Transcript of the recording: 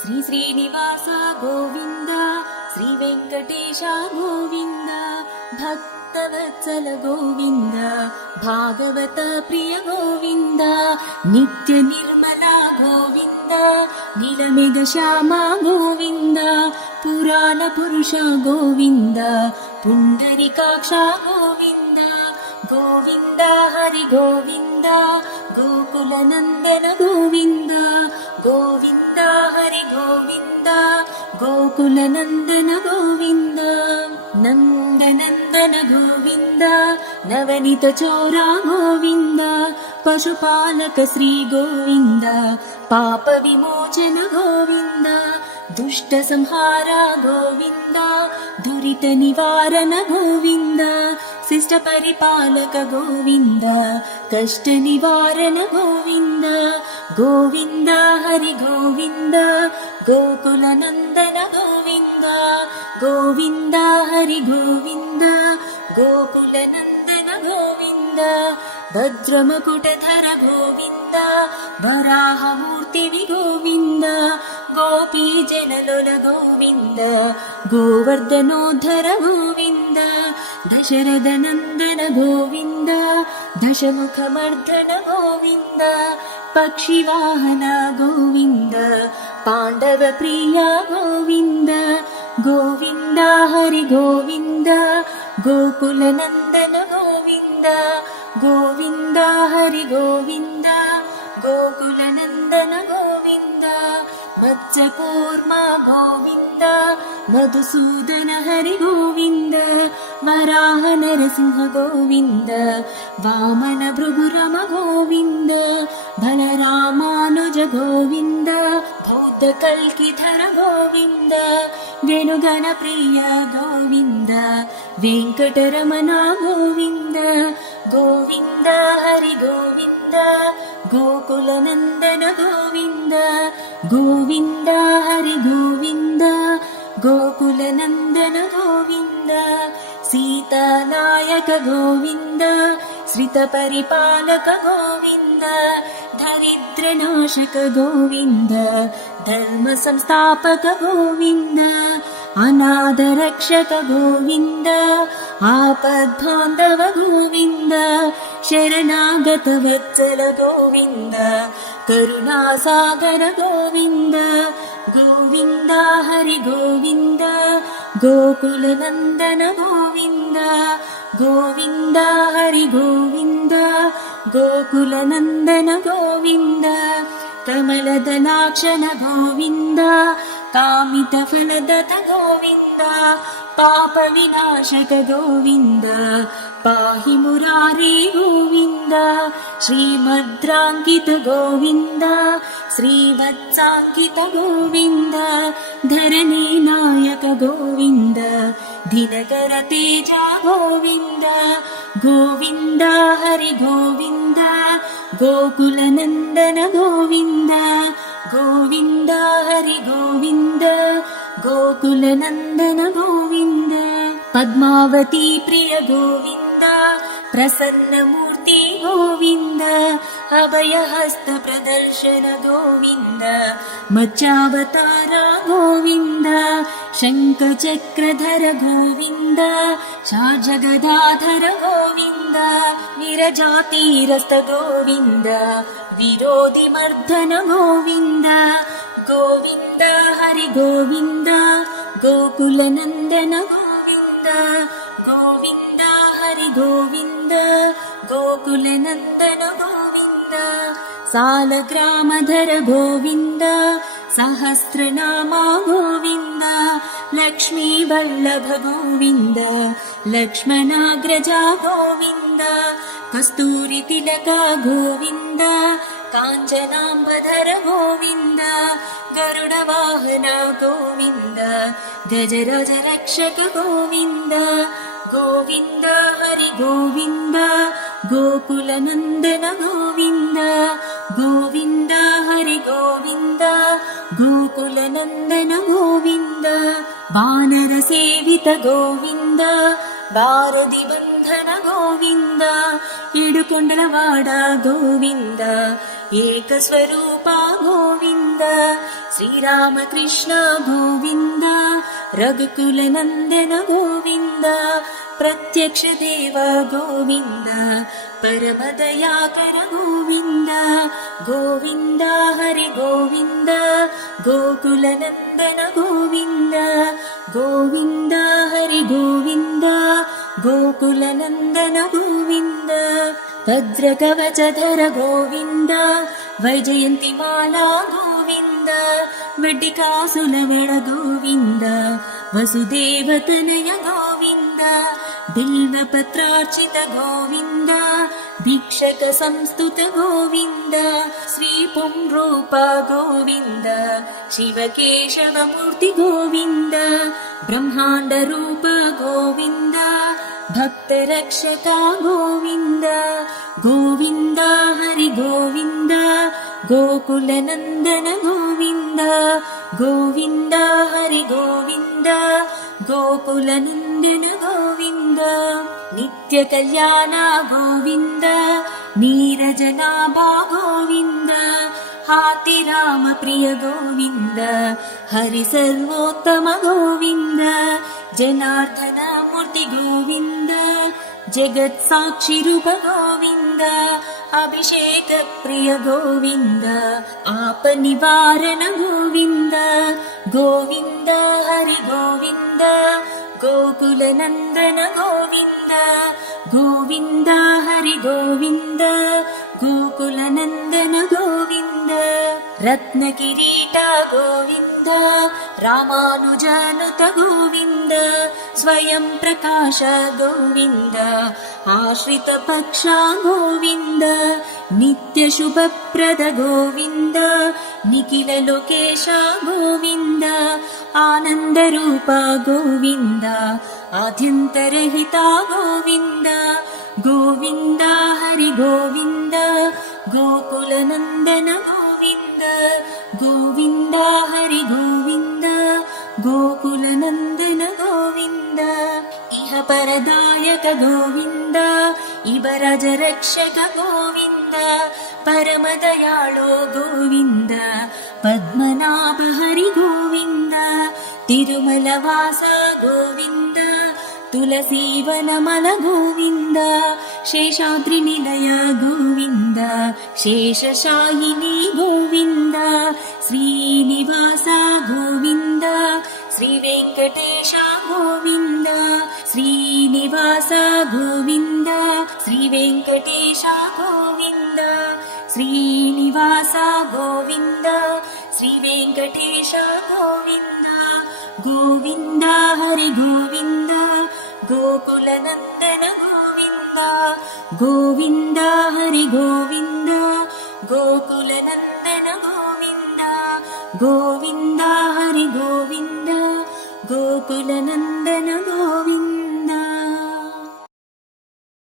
శ్రీ శ్రీనివాస గోవింద, శ్రీ వెంకటేశ గోవింద, భక్తవత్సల గోవింద, భాగవత ప్రియ గోవింద, నిత్య నిర్మల గోవింద, నీలమేఘ శ్యామ గోవింద, పురాణ పురుష గోవింద, పుండరీకాక్ష గోవింద, గోవింద హరి గోవింద, గోకుల నందన గోవింద, గోవింద హరి గోవింద, గోకుల నందన గోవింద, నందనందన గోవింద, నవనిత చోర గోవింద, పశుపాలక శ్రీ గోవింద, పాప విమోచన గోవింద, దుష్ట సంహార గోవింద, దురిత నివారణ గోవింద, శిష్ట పరిపాలక గోవింద, కష్ట నివారణ గోవింద, గోవింద హరి గోవింద, గోకుల నందన గోవింద, గోవింద హరి గోవింద, గోకుల నందన గోవింద, భద్రమకుటధర గోవింద, వరాహమూర్తివి గోవింద, గోపీ జనలోల గోవింద, గోవర్ధనోద్ధర గోవింద, దశరథ నందన గోవింద, దశముఖమర్ధన గోవింద, పక్షివాహన గోవింద, పాండవ ప్రియ గోవింద, గోవింద హరి గోవింద, గోకుల నందన గోవింద, గోవింద హరి గోవింద, గోకుల నందన గోవింద, మత్స్యకూర్మ గోవింద, మధుసూదన హరి గోవింద, వరాహ నరసింహ గోవింద, వామన భృగురమ గోవింద, బలరామానుజ గోవింద, బౌద్ధ కల్కిధర గోవింద, వెనుగన ప్రియ గోవింద, వెంకటరమణ గోవింద, గోవింద హరి గోవింద, గోకుల నందన గోవింద, గోవింద హరి గోవింద, గోకుల నందన గోవింద, సీతానాయక గోవింద, శ్రిత పరిపాలక గోవింద, దరిద్ర నాశక గోవింద, ధర్మ సంస్థాపక గోవింద, అనాథ రక్షక గోవింద, ఆపద్బాంధవ గోవింద, శరణాగత వత్సల గోవింద, కరుణాసాగర గోవింద, గోవింద హరి గోవింద, గోకుల నందన గోవింద, గోవింద హరి గోవింద, గోకుల నందన గోవింద, కమలదలాక్షణ గోవింద, కామిత ఫలదత గోవింద, పాప వినాశక గోవింద, పాహి మురారి గోవింద, శ్రీమద్రాంకిత గోవింద, శ్రీవత్సాంకిత గోవింద, ధరణీ నాయక గోవింద, దినకర తేజ గోవింద, గోవింద హరి గోవింద, గోకుల నందన గోవింద, గోవింద హరి గోవింద, గోకుల నందన గోవింద, పద్మావతి ప్రియ గోవింద, ప్రసన్నమూర్తి గోవింద, అభయహస్త ప్రదర్శన గోవింద, మత్స్యావతార గోవింద, శంఖ చక్రధర గోవింద, షాజగదాధర గోవింద, విరజాతీరస్త గోవింద, విరోధి మర్దన గోవింద, గోవింద హరి గోవింద, గోకుల నందన గోవింద, గోవింద హరి గోవింద, గోకుల నందన గోవింద, సాలగ్రామధర గోవింద, సహస్రనామ గోవింద, లక్ష్మీ వల్లభ గోవింద, లక్ష్మణాగ్రజ గోవింద, కస్తూరి తిలక గోవింద, కాంచనాంబధర గోవింద, గరుడ వాహన గోవింద, గజరాజ రక్షక గోవింద, గోవింద హరి గోవింద, గోకుల నందన గోవింద, గోవింద హరి గోవింద, గోకుల నందన గోవింద, వానర సేవిత గోవింద, భారతి బంధన గోవింద, ఏడుకొండలవాడ గోవింద, ఏకస్వరూప గోవింద, ಶ್ರೀರಾಮಕೃಷ್ಣ ಗೋವಿಂದ ರಘುಕುಲನಂದನ ಗೋವಿಂದ ಪ್ರತ್ಯಕ್ಷ ದೇವ ಗೋವಿಂದ ಪರಮದಯಾಕರ ಗೋವಿಂದ ಗೋವಿಂದ ಹರಿ ಗೋವಿಂದ ಗೋಕುಲನಂದನ ಗೋವಿಂದ ಗೋವಿಂದ ಹರಿ ಗೋವಿಂದ ಗೋಕುಲನಂದನ ಗೋವಿಂದ ಭದ್ರಕವಚಧರ ಗೋವಿಂದ ವೈಜಯಂತಿ ಮಾಲಾ ಗೋವಿಂದ ವಡ್ಡಿಕಾಸುಲವಳ ಗೋವಿಂದ ವಸುದೇವತನಯ ಗೋವಿಂದ ಬಿಲ್ವಪತ್ರಾರ್ಚಿತ ಗೋವಿಂದ ಭಿಕ್ಷಕ ಸಂಸ್ತುತ ಗೋವಿಂದ ಶ್ರೀ ಪುಂರೂಪ ಗೋವಿಂದ ಶಿವಕೇಶವ ಮೂರ್ತಿ ಗೋವಿಂದ ಬ್ರಹ್ಮಾಂಡ ರೂಪ ಗೋವಿಂದ ಭಕ್ತ ರಕ್ಷಕ ಗೋವಿಂದ ಗೋವಿಂದ ಹರಿ ಗೋವಿಂದ ಗೋಕುಲನಂದನ ಗೋವಿಂದ ಗೋವಿಂದ ಹರಿ ಗೋವಿಂದ ಗೋಕುಲನಂದನ ಗೋವಿಂದ ನಿತ್ಯ ಕಲ್ಯಾಣ ಗೋವಿಂದ ನೀರಜನಾಭ ಗೋವಿಂದ ಹಾತಿ ರಾಮ ಪ್ರಿಯ ಗೋವಿಂದ ಹರಿ ಸರ್ವೋತ್ತಮ ಗೋವಿಂದ ಜನಾರ್ದನ ಮೂರ್ತಿ ಗೋವಿಂದ ಜಗತ್ ಸಾಕ್ಷಿ ರೂಪ ಗೋವಿಂದ ಅಭಿಷೇಕ ಪ್ರಿಯ ಗೋವಿಂದ ಆಪ ನಿವಾರಣ ಗೋವಿಂದ ಗೋವಿಂದ ಹರಿ ಗೋವಿಂದ ಗೋಕುಲನಂದನ ಗೋವಿಂದ ಗೋವಿಂದ ಹರಿ ಗೋವಿಂದ ಗೋಕುಲನಂದನ ಗೋವಿಂದ ರತ್ನ ಕಿರೀಟ ಗೋವಿಂದ ರಾಮಾನುಜನುತ ಗೋವಿಂದ ಸ್ವಯಂ ಪ್ರಕಾಶ ಗೋವಿಂದ ಆಶ್ರಿತ ಪಕ್ಷ ಗೋವಿಂದ ನಿತ್ಯ ಶುಭಪ್ರದ ಗೋವಿಂದ ನಿಖಿಲ ಲೋಕೇಶ ಗೋವಿಂದ ಆನಂದ ರೂಪ ಗೋವಿಂದ ಆದ್ಯಂತರಹಿತ ಗೋವಿಂದ ಗೋವಿಂದ ಹರಿ ಗೋವಿಂದ ಗೋಕುಲನಂದನ ಗೋವಿಂದ ಗೋವಿಂದ ಹರಿ ಗೋವಿಂದ ಗೋಕುಲನಂದನ ಗೋವಿಂದ ಇಹ ಪರದಾಯಕ ಗೋವಿಂದ ಇವರಜ ರಕ್ಷಕ ಗೋವಿಂದ ಪರಮದಯಾಳೋ ಗೋವಿಂದ ಪದ್ಮನಾಭ ಹರಿ ಗೋವಿಂದ ತಿರುಮಲ ವಾಸ ಗೋವಿಂದ ತುಳಸೀವನ ಮಲ ಗೋವಿಂದ ಶೇಷಾದ್ರಿ ನಿಲಯ ಗೋವಿಂದ ಶೇಷಶಾಯಿನಿ ಗೋವಿಂದ ಶ್ರೀನಿವಾಸ ಗೋವಿಂದ ಶ್ರೀ ವೆಂಕಟೇಶ ಗೋವಿಂದ ಶ್ರೀನಿವಾಸ ಗೋವಿಂದ ಶ್ರೀ ವೆಂಕಟೇಶ ಗೋವಿಂದ ಶ್ರೀನಿವಾಸ ಗೋವಿಂದ ಶ್ರೀ ವೆಂಕಟೇಶ ಗೋವಿಂದ ಗೋವಿಂದ ಹರಿ ಗೋವಿಂದ ಗೋಕುಲನಂದನ ಗೋವಿಂದ ಗೋವಿಂದ ಹರಿ ಗೋವಿಂದ ಗೋಕುಲನಂದನ ಗೋವಿಂದ ಗೋವಿಂದ ಹರಿ ಗೋವಿಂದ ಗೋಕುಲನಂದನ